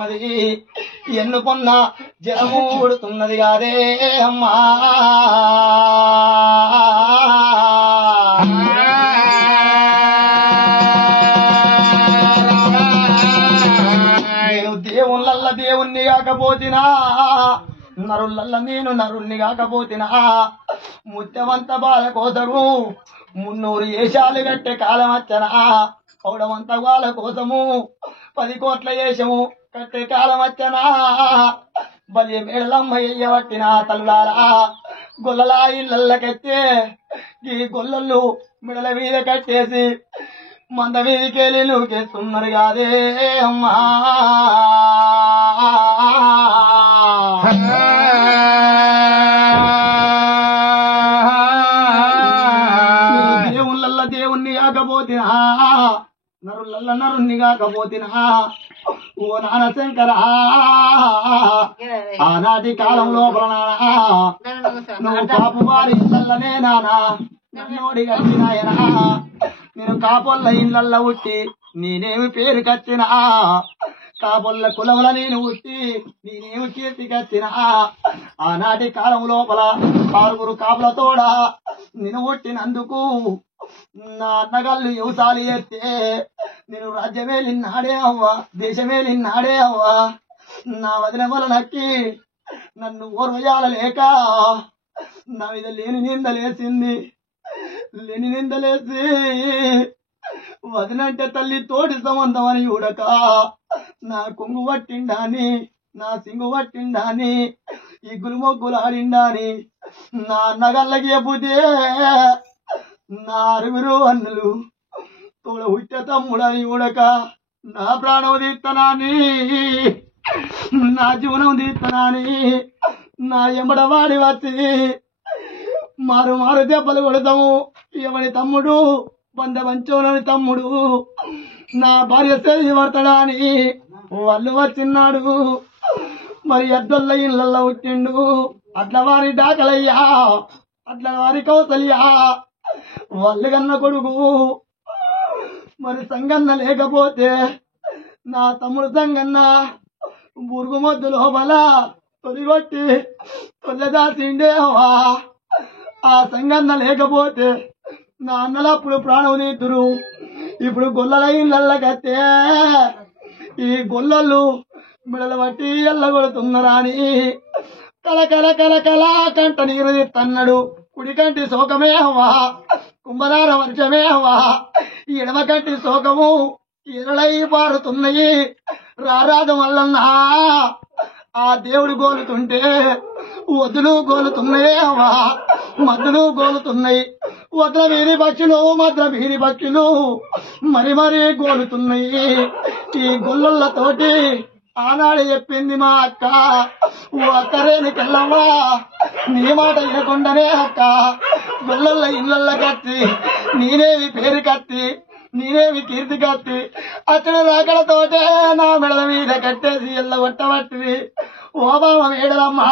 ఉన్నది ఎన్నుకున్న జలము ఊడుతున్నది కాదే అమ్మా నేను దేవుణ్ణి కాకపోతినా నరులల్ల నేను నరుణ్ణి కాకపోతినా ముత్యవంత బాల కోసము 300 ఏషాలు కట్టే కాలం వచ్చనా పౌడవంత వాళ్ళ కోసము 10 కోట్ల ఏషము కట్టే కాలం వచ్చనా బలి మేళలమ్మ ఎయ్యబట్టిన తల్లారా గొల్లలా ఇళ్ళకెత్తే ఈ గొల్లలు మిడల మీద కట్టేసి మంద మీదికెళ్ళి నూకేస్తున్నారు కాదే అమ్మా దేవుణ్ణి కాకపోతినా నరులల్ల నరుణ్ణి కాకపోతినా ఓ నాన్న శంకర ఆనాటి కాలం లోపల నానా నువ్వు కాపు వారి ఇళ్ళనే నానా నన్నోడి కట్టినాయనా నేను కాపుల్ల ఇళ్ళల్లో ఉట్టి నేనేమి పేరు కచ్చినా కాపుల్ల కులముల నేను ఉట్టి నేనేమి కీర్తి కచ్చినా ఆనాటి కాలం లోపల 6 కాపులతోడ నేను ఉట్టినందుకు నా అన్నగాళ్ళు యువసాలు ఎత్తే నేను రాజ్యమేలిన్నాడే అవ్వా దేశమేలిన్నాడే అవ్వా నా వదిన వల నక్కి నన్ను ఓర్వయాలలేక నా మీద లేని నిందలేసింది వదినంటే తల్లి తోటి సంబంధం అని చూడక నా కొంగు పట్టిండాని నా సింగు పట్టిండాని ఈ గురుమొగ్గులు ఆడిండాని నా అన్నగల్లకి చెబుతే నా 6 అన్నులు తోడ ఉట్ట తమ్ముడని చూడక నా ప్రాణం తీత్తనాని నా జీవనం తీత్తనాని నా ఎంబడవాడి వచ్చి మారు దెబ్బలు కొడతాము ఎవరి తమ్ముడు బంధవంచోలని తమ్ముడు నా భార్య చేయి పడతాడా అని వాళ్ళు వచ్చిన్నాడు మరి ఎద్దొల్ల ఇళ్ళల్లో ఉట్టిండు అట్ల వారి డాకలయ్యా అట్ల వారి కౌసల్యా వాళ్ళు కన్న కొడుకు మరి సంగన్న లేకపోతే నా తమ్ముడు సంగన్న బురుగు మొద్దు లోపల తొలిగొట్టి తొల్లదాసిండేవా ఆ సంగన్న లేకపోతే నా అన్నలప్పుడు ప్రాణం నీతురు ఇప్పుడు గొల్లల ఇళ్ళకత్తే ఈ గొల్లలు మిడలు బట్టి ఎల్లగొడుతున్నారా అని కల కంట నీరు తీస్తున్నాడు కుడి కంటి శోకమే అవ్వా కుంభదార వర్షమే అవ్వా ఎడమ కంటి శోకము ఎరళై పారుతున్నాయి రారాజు మల్లన్నా ఆ దేవుడు గోలుతుంటే వదులు గోలుతున్నాయే అవ్వా మద్దులు గోలుతున్నాయి వద్ర వీరి పక్షులు మరి గోలుతున్నాయి ఈ గొల్లతోటి ఆనాడు చెప్పింది మా అక్క ఓ అక్కరేనికెళ్ళమ్మా నీ మాట వినకుండానే అక్క గొల్లల ఇళ్ళల్లో కత్తి నేనేవి పేరు కత్తి నేనేవి కీర్తి కత్తి అతడు రాకడతోటే నా మెడల మీద కట్టేసి ఇళ్ళ కొట్టబట్టిది ఓ బావ మేడలమ్మా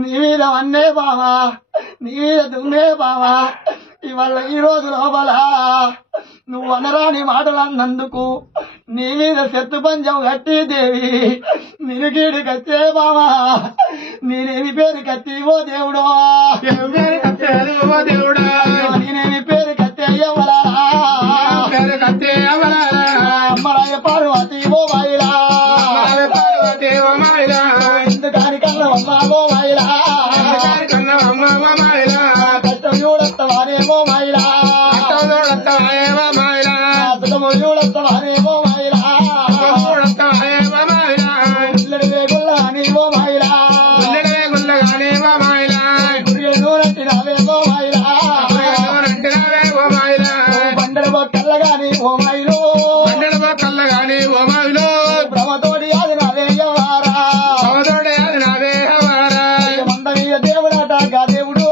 నీ మీద వన్నే బావా నీ మీద దున్నే బావా ఇవాళ ఈ రోజు లోపల నువ్వు అనరాని మాటలు అన్నందుకు నీ మీద శత్రు పంచం కట్టి దేవి నిరుగీడు కచ్చే బావా నేనేమి పేరు కత్తి ఓ దేవుడో నేనేమి పేరు కత్తే ఎవరా అమ్మరాయ పార్వతి ఓ బాయిలా ఎందుకని కన్న అమ్మాగో మాయిలా కష్టం చూడత్తవారేమో మాయిలా సుఖము చూడత్తవారేమో మాయిలా ఇల్లడివే గుల్లగానేమో మాయిలా గురియనూరంటినావేమో మాయిలా బండలు బొక్కల్లగాని ఓ మాయిలో భ్రమతోడి అది నావే యవారా మంద మీద దేవుడాట గా దేవుడు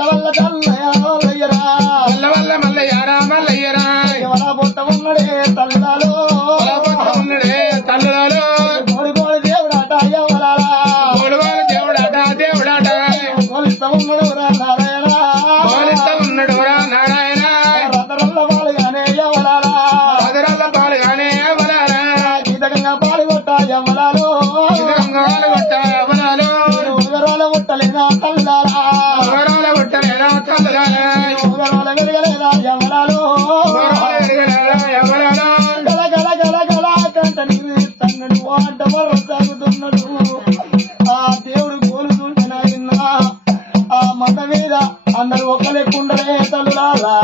వల్ల తల్లయ్యరా మల్లయ్యరా ఎవరా పొట్ట ఉన్నడే తల్లులాలో గోడి దేవుడాట ఎవరారా గోలిస్త ఉన్నాడు రా నారాయణ రతరల్ల వాళ్ళగానే ఎవరారా మీద అందరు ఒక్క లెక్కుండలే తల్లులారా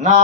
నా